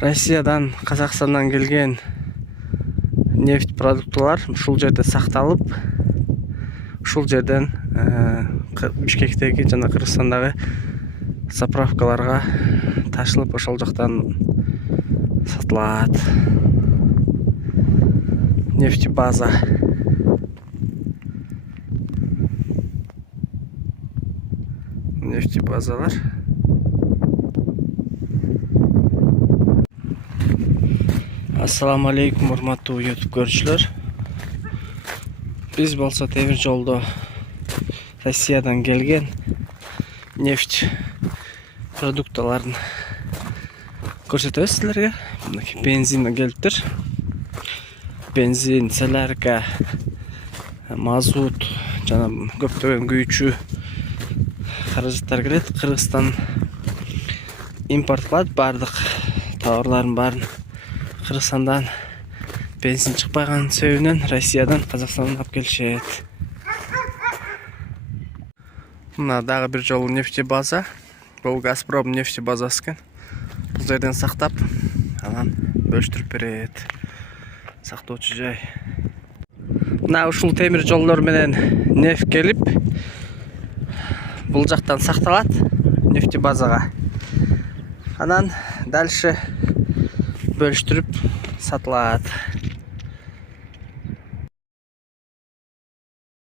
Россиядан, Қазақстандан келген нефть продуктылар ушул жерде сакталып, ушул жерден Бишкектеги жана Кыргызстандагы заправкаларга ташылып, ошол жактан сатылат. Нефтебаза. Нефтебазалар. Ассаламу алейкум, урматтуу YouTube көрүүчүлөр. Биз болсо темир жолдо Россиядан келген нефть продукталарын көрсөтөбүз силерге. Бензин келиптир. Бензин, солярка, мазут жана көптөгөн күйүүчү каражаттар келет. Кыргызстан импорт кылат бардык товарларын баарын. Кыргызстандан бензин чыкпаган себебинен Россиядан Казакстандан алып келишет. Мына дагы бир жолу нефтебаза. Бул Газпром нефтебазасы экен. Бул жерден сактап, анан бөлүштүрүп берет. Сактоочу жай. Мына ушул темир жолдор менен нефть келип, бул жактан сакталат нефтебазага. Анан дальше бөлүштүрүп сатылат.